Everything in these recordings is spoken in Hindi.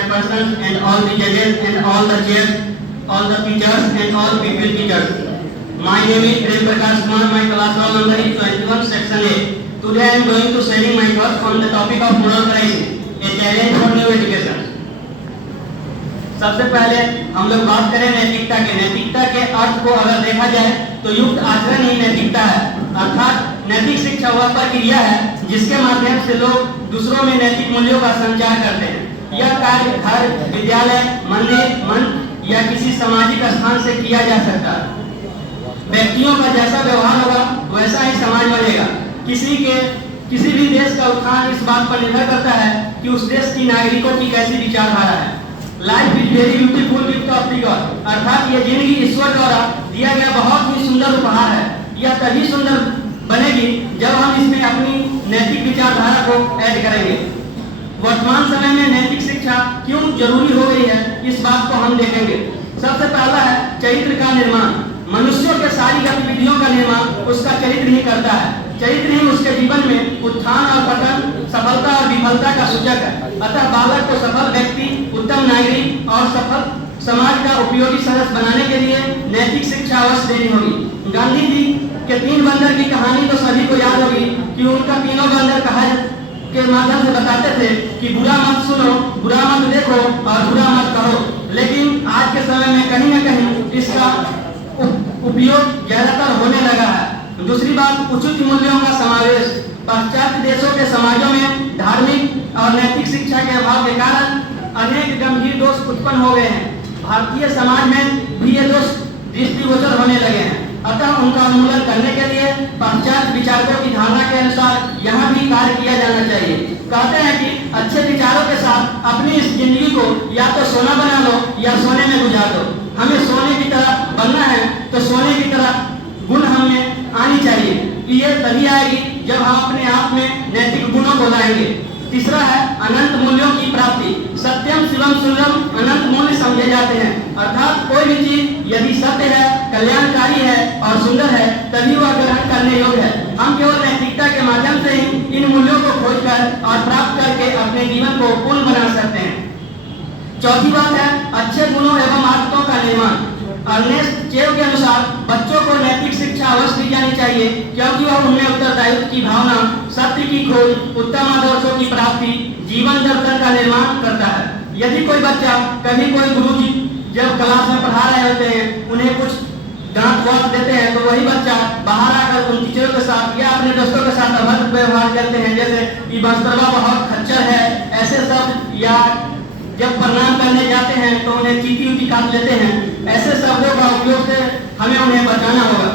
chairpersons and all the judges and all the chairs, all the teachers and all people teachers. My name is Prem Prakash Kumar. My class roll number is 21, section A. Today I am going to sharing my thoughts on the topic of moral crisis, a challenge for new education. सबसे पहले हम लोग बात करें नैतिकता के। नैतिकता के अर्थ को अगर देखा जाए तो युक्त आचरण ही नैतिकता है, अर्थात नैतिक शिक्षा वह प्रक्रिया है जिसके माध्यम से लोग दूसरों में नैतिक मूल्यों का संचार करते हैं। यह कार्य घर, विद्यालय, मंदिर, मंच या किसी सामाजिक स्थान से किया जा सकता है। व्यक्तियों का जैसा व्यवहार होगा वैसा ही समाज बनेगा। किसी भी देश का उत्थान इस बात पर निर्भर करता है कि उस देश की नागरिकों की कैसी विचारधारा है। Life is very beautiful gift of the God, अर्थात ये जिंदगी ईश्वर द्वारा दिया गया बहुत ही सुंदर उपहार है। यह तभी सुंदर बनेगी जब हम इसमें अपनी नैतिक विचारधारा को ऐड करेंगे। वर्तमान समय में नैतिक शिक्षा क्यों जरूरी हो गई है, इस बात को हम देखेंगे। सबसे पहला है चरित्र का निर्माण। मनुष्यों के सारी गतिविधियों का निर्माण उसका चरित्र ही करता है। चरित्र ही उसके जीवन में उत्थान और पतन, सफलता और विफलता का सूचक है। अतः बालक को सफल व्यक्ति, उत्तम नागरिक और सफल समाज का उपयोगी सदस्य बनाने के लिए नैतिक शिक्षा अवश्य देनी होगी। गांधी जी के 3 बंदर की कहानी तो सभी को याद होगी कि उनका तीनों बंदर कहा के माध्यम से बताते थे कि बुरा मत सुनो, बुरा मत देखो और बुरा मत कहो। लेकिन आज के समय में कहीं न कहीं इसका उपयोग ज्यादातर होने लगा है। दूसरी बात, उचित मूल्यों का समावेश। पाश्चात्य देशों के समाजों में धार्मिक और नैतिक शिक्षा के अभाव के कारण अनेक गंभीर दोष उत्पन्न हो गए हैं। भारतीय समाज में भी ये दोष दृष्टिगोचर होने लगे हैं। अतः उनका उन्मूलन करने के लिए पाश्चात्य विचारकों की धारणा के अनुसार यहाँ भी कार्य किया जाना चाहिए। कहते हैं कि अच्छे विचारों के साथ अपनी इस जिंदगी को या तो सोना बना लो या सोने में गुजार दो। हमें सोने की तरह बनना है तो सोने की तरह गुण हमें आनी चाहिए। ये तभी आएगी जब हम अपने आप में नैतिक गुणों को लाएंगे। तीसरा है अनंत मूल्यों की प्राप्ति। सत्यम शिवम सुंदरम अनंत मूल्य समझे जाते हैं, अर्थात कोई भी चीज यदि सत्य है, कल्याणकारी है और सुंदर है तभी वह ग्रहण करने योग्य है। हम केवल नैतिकता के माध्यम से ही इन मूल्यों को खोजकर और प्राप्त करके अपने जीवन को पूर्ण बना सकते हैं। चौथी बात है अच्छे गुणों एवं आदतों का निर्माण। अर्नेस्ट चेव के अनुसार बच्चों को नैतिक शिक्षा अवश्य दी जानी चाहिए क्योंकि वह उनमें उत्तरदायित्व की भावना, सत्य की खोज, उत्तम आदर्शों की प्राप्ति, जीवन दर्शन का निर्माण करता है। यदि कोई बच्चा, कभी कोई गुरुजी जब क्लास में पढ़ा रहे होते हैं उन्हें कुछ डांट वाट देते हैं तो वही बच्चा बाहर आकर उन टीचरों के साथ या अपने दोस्तों के साथ अभद्र व्यवहार करते हैं, जैसे कि बस्तरवा बहुत खच्चर है, ऐसे सब, या जब प्रणाम करने जाते हैं तो उन्हें चीटी उटी काट लेते हैं। ऐसे शब्दों का उपयोग से हमें उन्हें बचाना होगा।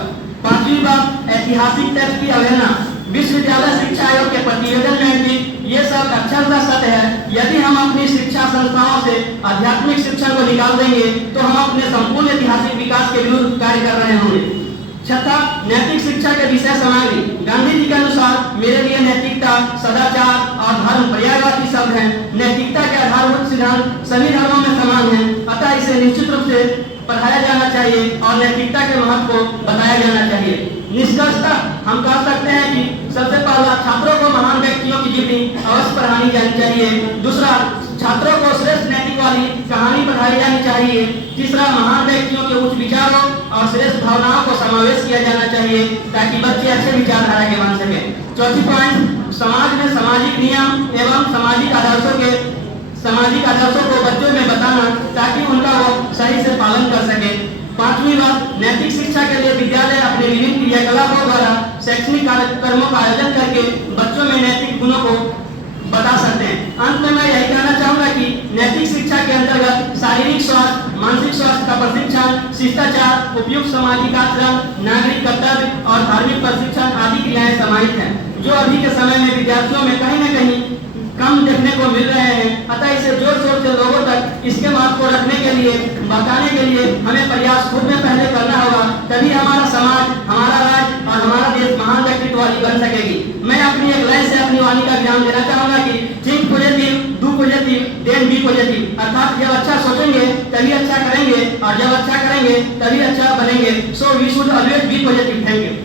पांचवी बात, ऐतिहासिक तथ्य की अवहेलना। विश्वविद्यालय शिक्षा आयोग के प्रतिवेदन में भी ये सब अक्षरशः सत्य है। यदि हम अपनी शिक्षा संस्थाओं से आध्यात्मिक शिक्षा को निकाल देंगे तो हम अपने संपूर्ण ऐतिहासिक विकास के विरुद्ध कार्य कर रहे होंगे। छठा, नैतिक शिक्षा के विषय सामग्री। गांधी जी के अनुसार मेरे लिए नैतिकता, सदाचार और धर्म पर्यायवाची शब्द हैं। नैतिकता के आधारभूत सिद्धांत सभी धर्मों में समान हैं, अतः इसे निश्चित रूप से पढ़ाया जाना चाहिए और नैतिकता के महत्व को बताया जाना चाहिए। निष्कर्षतः हम कह सकते हैं कि सबसे पहला, छात्रों को महान व्यक्तियों की जीवनी अवश्य पढ़ानी जानी चाहिए। दूसरा, छात्रों को श्रेष्ठ नैतिक वाली कहानी पढ़ाई जानी चाहिए। तीसरा, महान व्यक्तियों के उच्च विचारों और श्रेष्ठ भावनाओं को समावेश किया जाना चाहिए ताकि बच्चे अच्छे विचारधारा के बन सके। चौथी पॉइंट, समाज में सामाजिक नियम एवं सामाजिक आदर्शों को बच्चों में बताना ताकि उनका वो सही से पालन कर सके। पांचवी बात, नैतिक शिक्षा के लिए विद्यालय अपने विभिन्न क्रियाकलापों द्वारा शैक्षणिक कार्यक्रमों का आयोजन करके बच्चों में नैतिक गुणों को बता सकते हैं। अंत में मैं यही कहना चाहूंगा कि नैतिक शिक्षा के अंतर्गत शारीरिक स्वास्थ्य, मानसिक स्वास्थ्य का प्रशिक्षण, शिष्टाचार, उपयुक्त सामाजिक आचरण, नागरिक कर्तव्य और धार्मिक प्रशिक्षण आदि क्रियाएं समाहित हैं, जो अभी के समय में विद्यार्थियों में कहीं न कहीं कम देखने को मिल रहे हैं। अतः इसे जोर शोर से लोगों तक इसके महत्व को रखने के लिए, बताने के लिए हमें प्रयास खुद में पहले करना होगा, तभी हमारा समाज, हमारा राज्य और हमारा देश महान व्यक्तित्व वाली बन सकेगी। मैं अपनी एक लाइन से अपनी वाणी का ज्ञान देना चाहूंगा कि think positive, do positive, then be positive. अर्थात जब अच्छा सोचेंगे तभी अच्छा करेंगे और जब अच्छा करेंगे तभी अच्छा बनेंगे। So we should always be positive. Thank you.